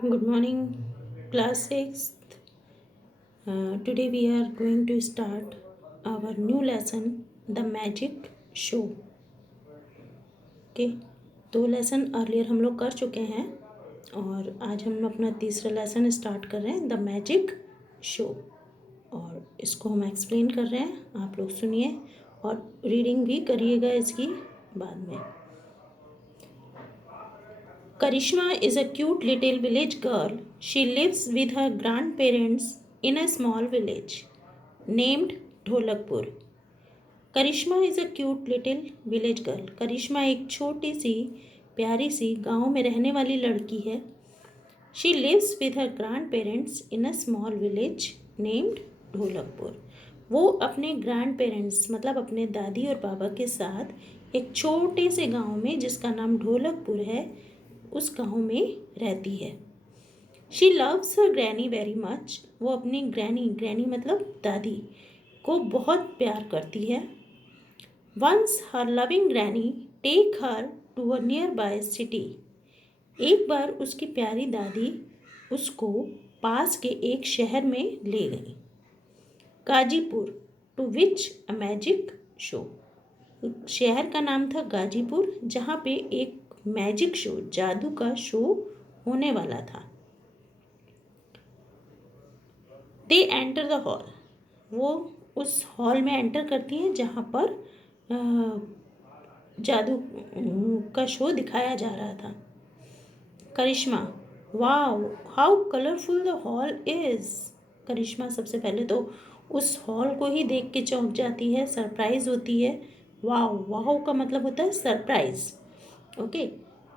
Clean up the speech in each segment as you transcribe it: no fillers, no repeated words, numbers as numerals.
Good morning, class 6th. Today we are going to start our new lesson, The Magic Show. Okay, दो lesson earlier हम लोग कर चुके हैं और आज हम अपना तीसरा लेसन स्टार्ट कर रहे हैं, द मैजिक शो। और इसको हम एक्सप्लेन कर रहे हैं, आप लोग सुनिए और रीडिंग भी करिएगा इसकी बाद में। Karishma is a cute little village girl. She lives with her grandparents in a small village named Dholakpur. Karishma is a cute little village girl. Karishma एक छोटी सी प्यारी सी गांव में रहने वाली लड़की है। She lives with her grand parents in a small village named Dholakpur. वो अपने ग्रैंड पेरेंट्स मतलब अपने दादी और बाबा के साथ एक छोटे से गांव में जिसका नाम ढोलकपुर है उस गांव में रहती है। She loves her granny very much. वो अपनी ग्रैनी मतलब दादी को बहुत प्यार करती है। Once her loving granny take her to a nearby city. एक बार उसकी प्यारी दादी उसको पास के एक शहर में ले गई, Ghazipur, to which a magic show. शहर का नाम था गाजीपुर, जहाँ पे एक मैजिक शो जादू का शो होने वाला था। They enter the hall. वो उस हॉल में एंटर करती हैं जहाँ पर जादू का शो दिखाया जा रहा था। Karishma, wow how colourful the hall is. Karishma सबसे पहले तो उस हॉल को ही देख के चौंक जाती है, सरप्राइज होती है। वाओ, वाओ का मतलब होता है सरप्राइज। ओके,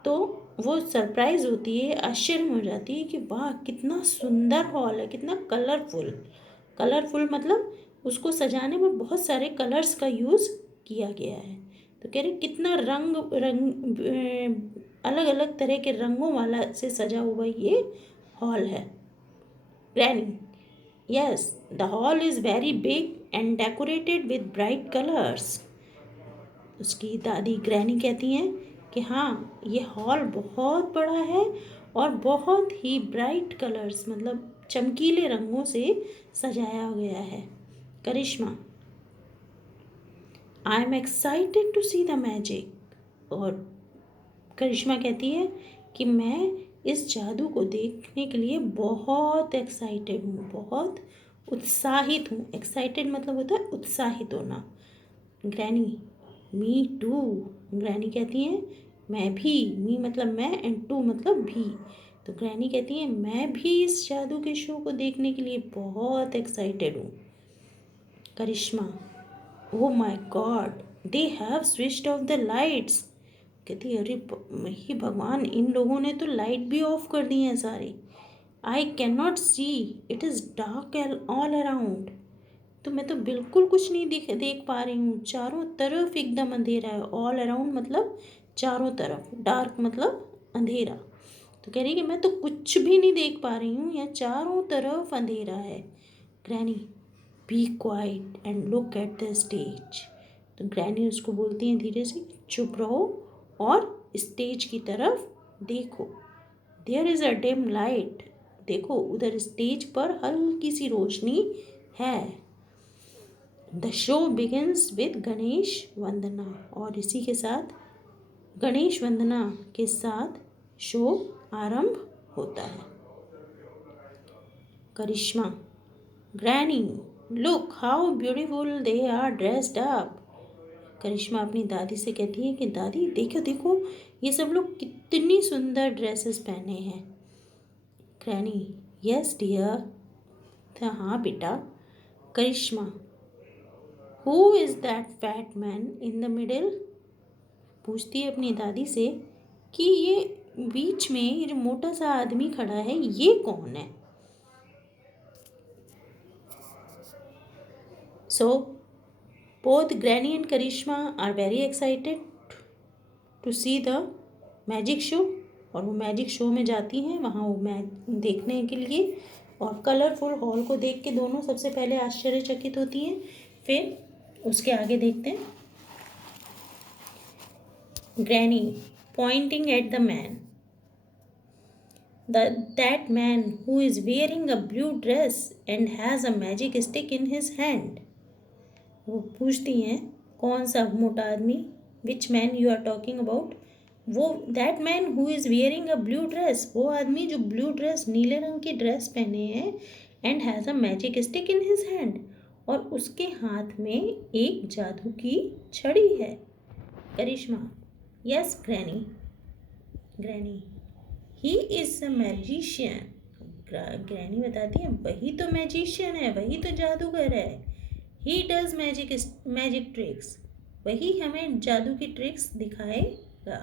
तो वो सरप्राइज होती है, आश्चर्य में हो जाती है कि वाह कितना सुंदर हॉल है, कितना कलरफुल। कलरफुल मतलब उसको सजाने में बहुत सारे कलर्स का यूज़ किया गया है। तो कह रहे कितना रंग रंग अलग अलग तरह के रंगों वाला से सजा हुआ ये हॉल है। Granny, yes the hall is very big and decorated with bright colours. उसकी दादी ग्रैनी कहती हैं कि हाँ ये हॉल बहुत बड़ा है और बहुत ही ब्राइट कलर्स मतलब चमकीले रंगों से सजाया गया है। Karishma, I am excited to see the magic. और करिश्मा कहती है कि मैं इस जादू को देखने के लिए बहुत एक्साइटेड हूँ, बहुत उत्साहित हूँ। एक्साइटेड मतलब होता है उत्साहित होना। Granny, me to. ग्रैनी कहती हैं मैं भी। मी मतलब मैं एंड टू मतलब भी। तो ग्रैनी कहती हैं मैं भी इस जादू के शो को देखने के लिए बहुत एक्साइटेड हूँ। Karishma, oh my god they have switched off the lights. कहती अरे हे भगवान, इन लोगों ने तो लाइट भी ऑफ कर दी है सारी। I can not see, it is dark all around. तो मैं तो बिल्कुल कुछ नहीं देख पा रही हूँ, चारों तरफ एकदम अंधेरा है। ऑल अराउंड मतलब चारों तरफ, डार्क मतलब अंधेरा। तो कह रही कि मैं तो कुछ भी नहीं देख पा रही हूँ, यहाँ चारों तरफ अंधेरा है। Granny, be quiet and look at the stage. तो ग्रैनी उसको बोलती हैं धीरे से चुप रहो और स्टेज की तरफ देखो। There is a dim light. देखो उधर स्टेज पर हल्की सी रोशनी है। The show begins with Ganesh vandana. और इसी के साथ गणेश वंदना के साथ शो आरंभ होता है। Karishma, granny look how beautiful they are dressed up. Karishma अपनी दादी से कहती है कि दादी देखो देखो ये सब लोग कितनी सुंदर ड्रेसेस पहने हैं। Granny, yes dear. हाँ बेटा। Karishma, who is that fat man in the middle. पूछती है अपनी दादी से कि ये बीच में ये जो मोटा सा आदमी खड़ा है ये कौन है। So both granny and Karishma are very excited to see the magic show. और वो मैजिक शो में जाती हैं वहाँ वो देखने के लिए। और कलरफुल हॉल को देख के दोनों सबसे पहले आश्चर्यचकित होती हैं, फिर उसके आगे देखते हैं। Granny Poynting at the man, that man who is wearing a blue dress and has a magic stick in his hand. वो पूछती हैं कौन सा मोटा आदमी, which man you are talking about. वो that man who is wearing a blue dress, वो आदमी जो ब्लू ड्रेस, नीले रंग की ड्रेस पहने हैं, and has a magic stick in his hand, और उसके हाथ में एक जादू की छड़ी है. Karishma, yes granny. Granny, he is a magician. Granny बताती है वही तो मैजिशियन है, वही तो जादूगर है. ही डज मैजिक ट्रिक्स, वही हमें जादू की ट्रिक्स दिखाएगा.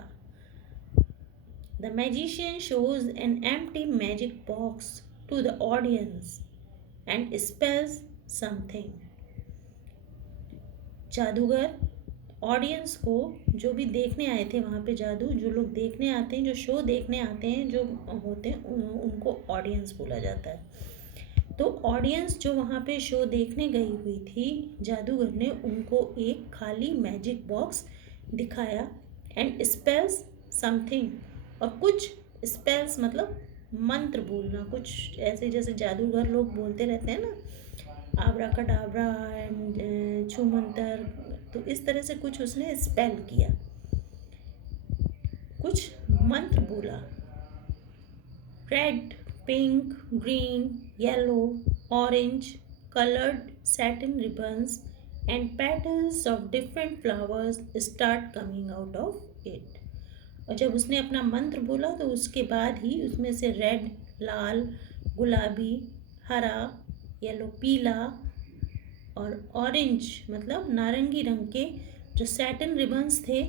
The magician shows an empty magic box to the audience and spells something. जादूगर ऑडियंस को, जो भी देखने आए थे वहाँ पे जादू, जो लोग देखने आते हैं, जो शो देखने आते हैं, जो होते हैं, उनको ऑडियंस बोला जाता है. तो ऑडियंस जो वहाँ पे शो देखने गई हुई थी, जादूगर ने उनको एक खाली मैजिक बॉक्स दिखाया, एंड स्पेल्स समथिंग, और कुछ स्पेल्स मतलब मंत्र बोलना, कुछ ऐसे जैसे जादूगर लोग बोलते रहते हैं ना, आबरा कडाबरा एंड छू मंतर, तो इस तरह से कुछ उसने स्पेल किया, कुछ मंत्र बोला. Red, pink, green, yellow, orange colored satin ribbons and petals of different flowers start coming out of it. और जब उसने अपना मंत्र बोला तो उसके बाद ही उसमें से रेड, लाल, गुलाबी, हरा, येलो, पीला और ऑरेंज मतलब नारंगी रंग के जो सैटिन रिबन्स थे,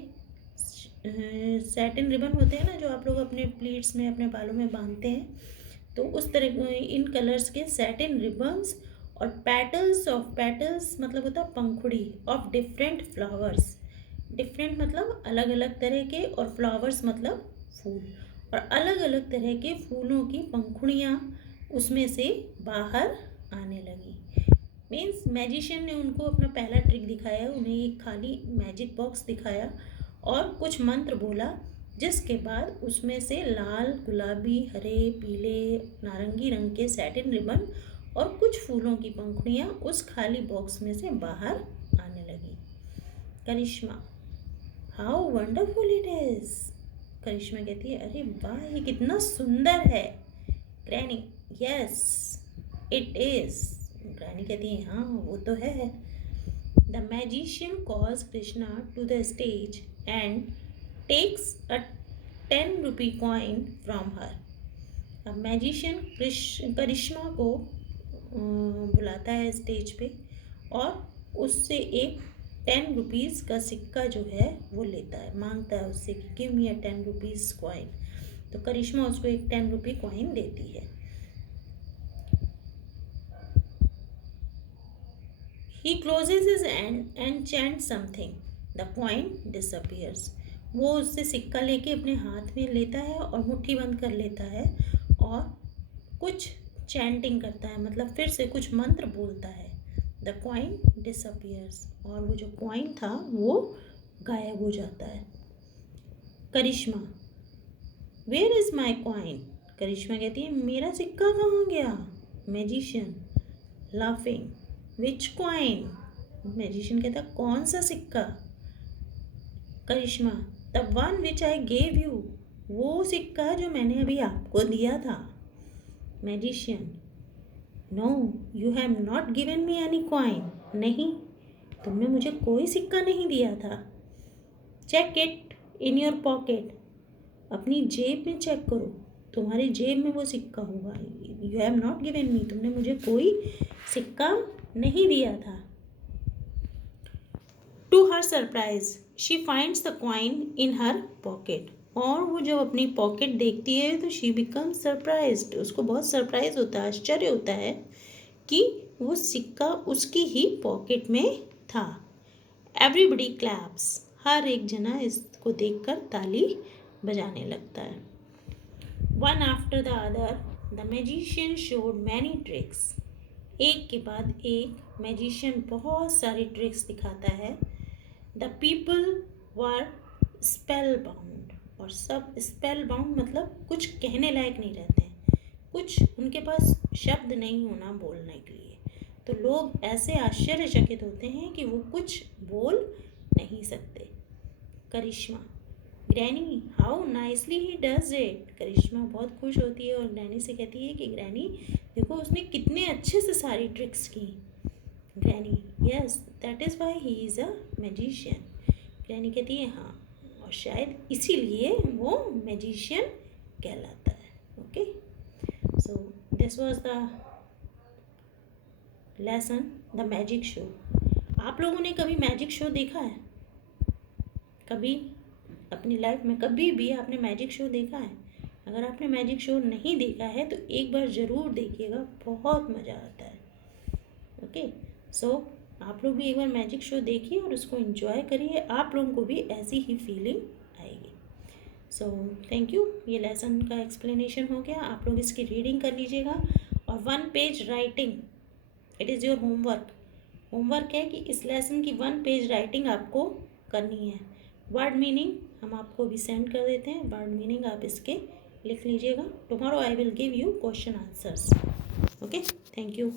सैटिन रिबन होते हैं ना जो आप लोग अपने प्लीट्स में, अपने बालों में बांधते हैं, तो उस तरह इन कलर्स के सैटिन रिबन्स, और पेटल्स मतलब होता है पंखुड़ी, ऑफ डिफरेंट फ्लावर्स. डिफरेंट मतलब अलग अलग तरह के, और फ्लावर्स मतलब फूल, और अलग अलग तरह के फूलों की पंखुड़ियाँ उसमें से बाहर आने लगी. मीन्स मैजिशियन ने उनको अपना पहला ट्रिक दिखाया, उन्हें एक खाली मैजिक बॉक्स दिखाया और कुछ मंत्र बोला, जिसके बाद उसमें से लाल, गुलाबी, हरे, पीले, नारंगी रंग के सैटिन रिबन और कुछ फूलों की पंखुड़ियाँ उस खाली बॉक्स में से बाहर आने लगी. Karishma, how wonderful it is. Karishma कहती है अरे वाह, ये कितना सुंदर है. Granny, yes it is. ग्रैनी कहती है हाँ वो तो है. The magician calls Krishna to the stage and takes a 10 rupee coin from her. अब मैजिशियन करिश्मा को बुलाता है स्टेज पे और उससे एक 10 रुपीज़ का सिक्का जो है वो लेता है, मांगता है उससे कि give me a 10 rupees coin. तो करिश्मा उसको एक 10 रुपी कॉइन देती है. He closes his hand and chant something, the coin disappears. वो उससे सिक्का लेके अपने हाथ में लेता है और मुट्ठी बंद कर लेता है और कुछ चैंटिंग करता है, मतलब फिर से कुछ मंत्र बोलता है. द कॉइन डिसअपियर्स, और वो जो कॉइन था वो गायब हो जाता है. Karishma, where is my coin. Karishma कहती है मेरा सिक्का कहाँ गया. Magician laughing, which coin. Magician कहता कौन सा सिक्का. Karishma, the one which I gave you, वो सिक्का जो मैंने अभी आपको दिया था. Magician, no you have not given me any coin. नहीं, तुमने मुझे कोई सिक्का नहीं दिया था. Check it in your pocket, अपनी जेब में चेक करो, तुम्हारी जेब में वो सिक्का होगा. You have not given me, तुमने मुझे कोई सिक्का नहीं दिया था. To her surprise she finds the coin in her pocket. और वो जब अपनी पॉकेट देखती है तो शी बिकम सरप्राइज्ड. उसको बहुत सरप्राइज होता है, आश्चर्य होता है कि वो सिक्का उसकी ही पॉकेट में था. एवरीबडी क्लैप्स, हर एक जना इसको देखकर ताली बजाने लगता है. One after the other the magician showed many tricks. एक के बाद एक मैजिशियन बहुत सारी ट्रिक्स दिखाता है. The people were spell bound, और सब स्पेल बाउंड मतलब कुछ कहने लायक नहीं रहते हैं. कुछ उनके पास शब्द नहीं होना बोलने के लिए, तो लोग ऐसे आश्चर्यचकित होते हैं कि वो कुछ बोल नहीं सकते। Karishma, granny how nicely he does it. Karishma बहुत खुश होती है और ग्रैनी से कहती है कि ग्रैनी देखो उसने कितने अच्छे से सारी ट्रिक्स की। Granny, yes that is why he is a magician. Granny कहती है हाँ, और शायद इसीलिए वो मैजिशियन कहलाता है। Okay, so this was the lesson the magic show. आप लोगों ने कभी मैजिक शो देखा है? कभी अपनी लाइफ में कभी भी आपने मैजिक शो देखा है? अगर आपने मैजिक शो नहीं देखा है तो एक बार ज़रूर देखिएगा, बहुत मज़ा आता है। ओके, सो आप लोग भी एक बार मैजिक शो देखिए और उसको एंजॉय करिए, आप लोगों को भी ऐसी ही फीलिंग आएगी। सो थैंक यू, ये लेसन का एक्सप्लेनेशन हो गया। आप लोग इसकी रीडिंग कर लीजिएगा और 1 page writing, it is your homework. Homework है कि इस लेसन की 1 पेज राइटिंग आपको करनी है। वर्ड मीनिंग हम आपको भी सेंड कर देते हैं, वर्ड मीनिंग आप इसके लिख लीजिएगा। Tomorrow I will give you question answers. Okay, thank you.